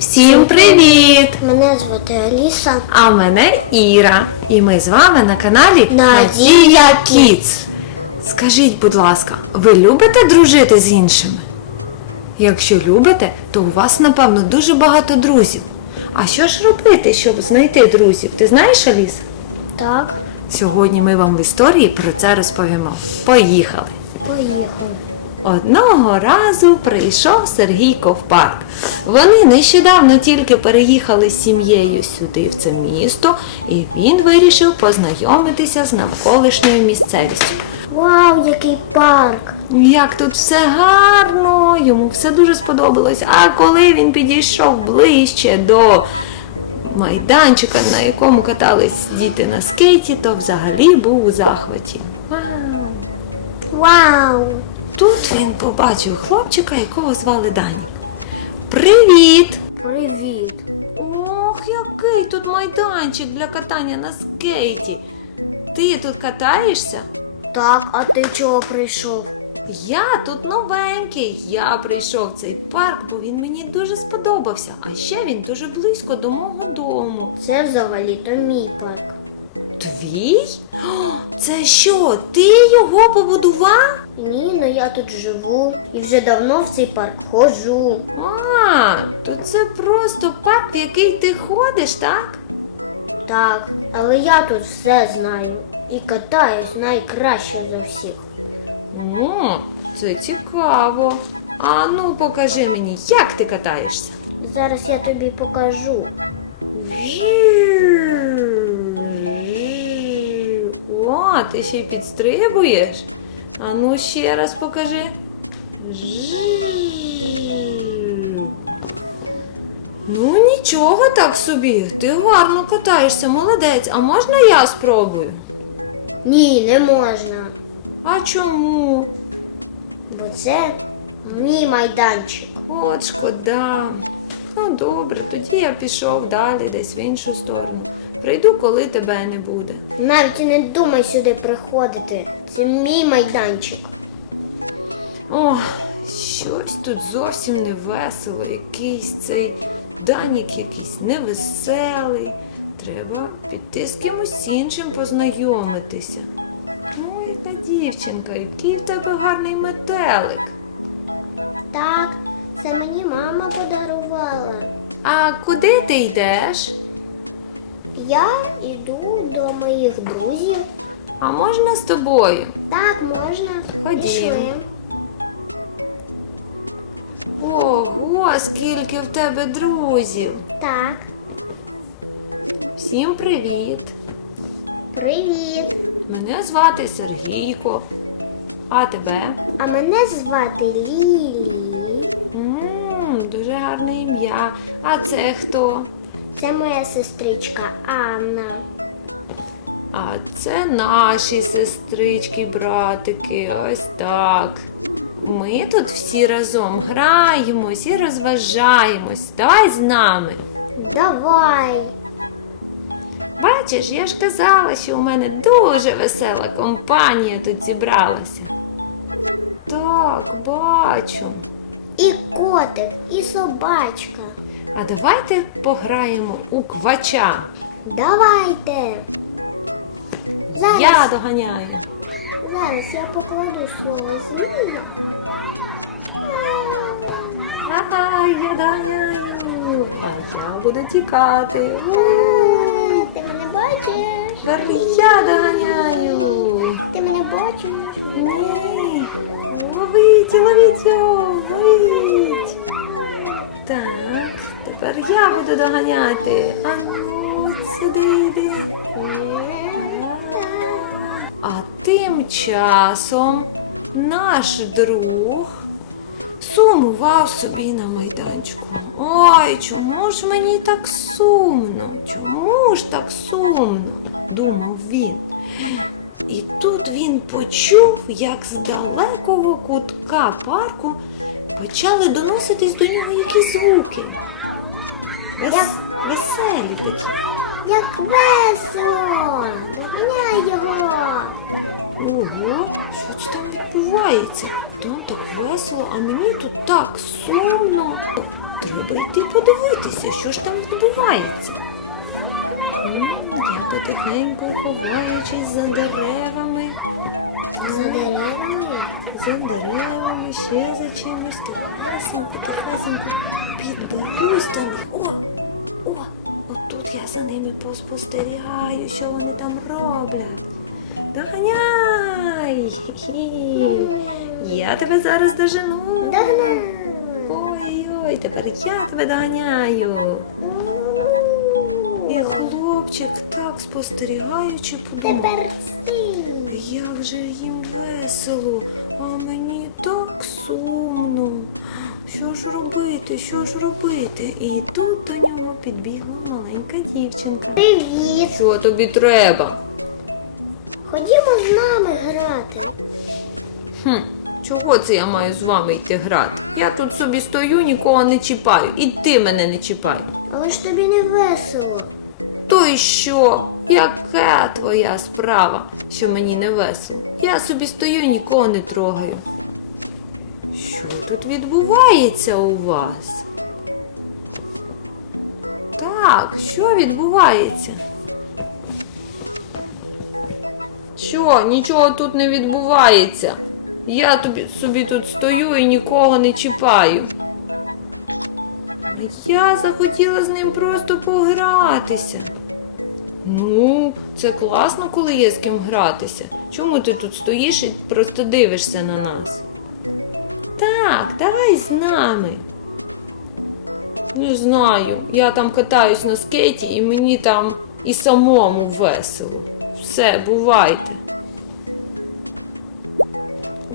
Всім привіт! Мене звати Аліса. А мене Іра. І ми з вами на каналі Надія Кіц. Скажіть, будь ласка, ви любите дружити з іншими? Якщо любите, то у вас, напевно, дуже багато друзів. А що ж робити, щоб знайти друзів? Ти знаєш, Аліса? Так, Сьогодні ми вам в історії про це розповімо. Поїхали! поїхали. Одного разу прийшов Сергійко в парк. Вони нещодавно тільки переїхали з сім'єю сюди, в це місто, і він вирішив познайомитися з навколишньою місцевістю. Вау, який парк! Як тут все гарно, йому все дуже сподобалось. А коли він підійшов ближче до майданчика, на якому катались діти на скейті, то взагалі був у захваті. Вау! Вау! Тут він побачив хлопчика, якого звали Данік. Привіт! Привіт! Ох, який тут майданчик для катання на скейті. Ти тут катаєшся? Так, а ти чого прийшов? Я тут новенький. Я прийшов в цей парк, бо він мені дуже сподобався. А ще він дуже близько до мого дому. Це взагалі-то мій парк. Твій? О, це що? Ти його побудував? Ні, ну я тут живу і вже давно в цей парк ходжу. А, то це просто парк, в який ти ходиш, так? Так, але я тут все знаю і катаюсь найкраще за всіх. О, це цікаво. А ну покажи мені, як ти катаєшся. Зараз я тобі покажу. Ти ще й підстрибуєш. А ну ще раз покажи. Ну, нічого так собі. Ти гарно катаєшся, молодець. А можна я спробую? Ні, не можна, А чому? бо це мій майданчик. От шкода. Ну добре, тоді я пішов далі, десь в іншу сторону. Прийду, коли тебе не буде. Навіть і не думай сюди приходити. Це мій майданчик. О, щось тут зовсім не весело. Якийсь цей Данік якийсь невеселий. Треба піти з кимось іншим познайомитися. Ой, яка дівчинка, який в тебе гарний метелик. Так, це мені мама подарувала. А куди ти йдеш? Я йду до моїх друзів. А можна з тобою? Так, можна. Ходім. Пішли. Ого, скільки в тебе друзів. Так, Всім привіт! привіт. Мене звати Сергійко. А тебе? А мене звати Лілі. Ммм, дуже гарне ім'я. А це хто? Це моя сестричка Анна. А це наші сестрички, братики. Ось так. Ми тут всі разом граємось і розважаємось. Давай з нами. Давай. Бачиш, я ж казала, що у мене дуже весела компанія тут зібралася. Так, бачу. І котик, і собачка. А давайте пограємо у квача. Давайте. Зараз, Я доганяю. зараз я покладу свого змія. Ага, я доганяю. А я буду тікати. Ти мене бачиш? Тепер я доганяю. Ти мене бачиш? Ні. Ловіть, ловіть його, ловіть. Так, тепер я буду доганяти. А ну, сюди йди. А тим часом наш друг сумував собі на майданчику. Ой, чому ж мені так сумно? Чому ж так сумно? думав він. І тут він почув, як з далекого кутка парку почали доноситись до нього якісь звуки. Вес... Веселі такі. Як весело! Доганяй його! Ого, що ж там відбувається? Там так весело, а мені тут так сумно. Треба йти подивитися, що ж там відбувається. М, Я потихеньку ховаючись за деревами. За деревами. За деревами, ще за чимось, тихесенько, тихесенько підберусь до них. О! О! Отут я за ними поспостерігаю, що вони там роблять. Доганяй! Я тебе зараз дожену. Ой-ой-ой, тепер я тебе доганяю. І хлопчик так спостерігаючи подумав. Тепер стій. Як же їм весело, а мені так сумно. Що ж робити, що ж робити? І тут до нього підбігла маленька дівчинка. Привіт. Що тобі треба? Ходімо з нами грати. Хм, чого це я маю з вами йти грати? Я тут собі стою, нікого не чіпаю, і ти мене не чіпай. Але ж тобі не весело. То й що? Яка твоя справа, що мені не весело? Я собі стою і нікого не трогаю. Що тут відбувається у вас? Так, що відбувається? Що, нічого тут не відбувається. Я тобі собі тут стою і нікого не чіпаю. Я захотіла з ним просто погратися. Ну, це класно, коли є з ким гратися. Чому ти тут стоїш і просто дивишся на нас? Так, давай з нами. Не знаю, я там катаюсь на скейті і мені там і самому весело. Все, бувайте.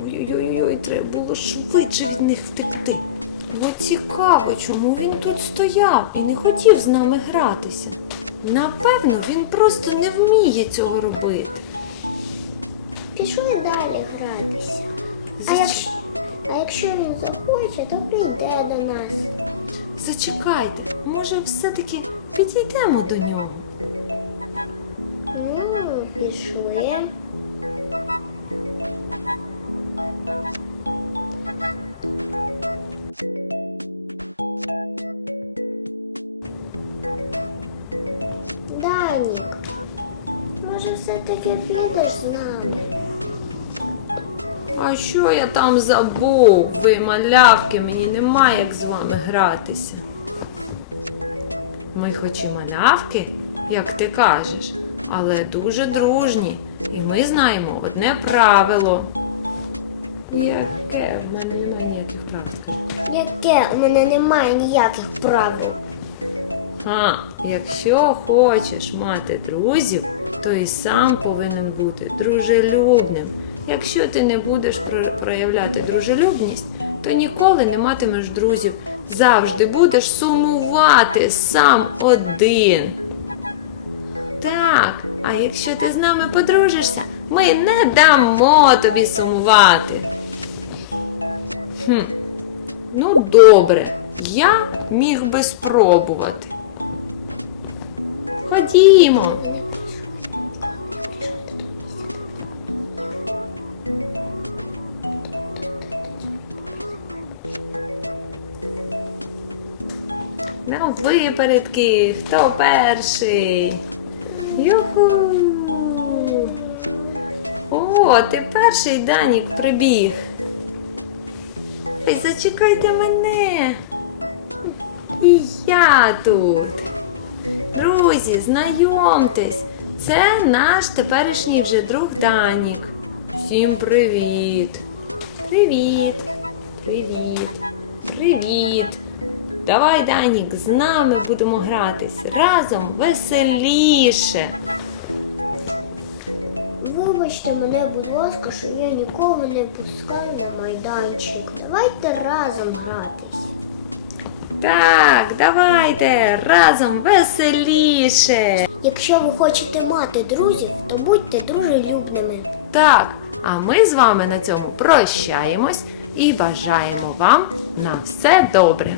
Ой-ой-ой, треба було швидше від них втекти. Бо цікаво, чому він тут стояв і не хотів з нами гратися. Напевно, він просто не вміє цього робити. Пішли далі гратися. А Зач... якщо, а якщо він захоче, то прийде до нас. Зачекайте, може, все-таки підійдемо до нього. Ну, пішли. Данік, може все-таки підеш з нами? А що я там забув? Ви малявки, мені немає як з вами гратися. Ми хоч і малявки, як ти кажеш, але дуже дружні. І ми знаємо одне правило. Яке? В мене немає ніяких правил, скажи. Яке? У мене немає ніяких правил. Ха, якщо хочеш мати друзів, то і сам повинен бути дружелюбним. Якщо ти не будеш проявляти дружелюбність, то ніколи не матимеш друзів. Завжди будеш сумувати сам один. Так, а якщо ти з нами подружишся, ми не дамо тобі сумувати. Хм. Ну, добре, я міг би спробувати. Ходімо. Вони прийшли. Коли вони прийшли до того місця, На випередки, хто перший? Юху. О, ти перший Данік прибіг. Ой, зачекайте мене. І я тут. Друзі, знайомтесь, це наш теперішній вже друг Данік. Всім привіт. Привіт. Привіт. Привіт. Давай, Данік, з нами будемо гратись разом веселіше. Вибачте мене, будь ласка, що я нікого не пускаю на майданчик. Давайте разом гратись. Так, давайте разом веселіше. Якщо ви хочете мати друзів, то будьте дружелюбними. Так, а ми з вами на цьому прощаємось і бажаємо вам на все добре.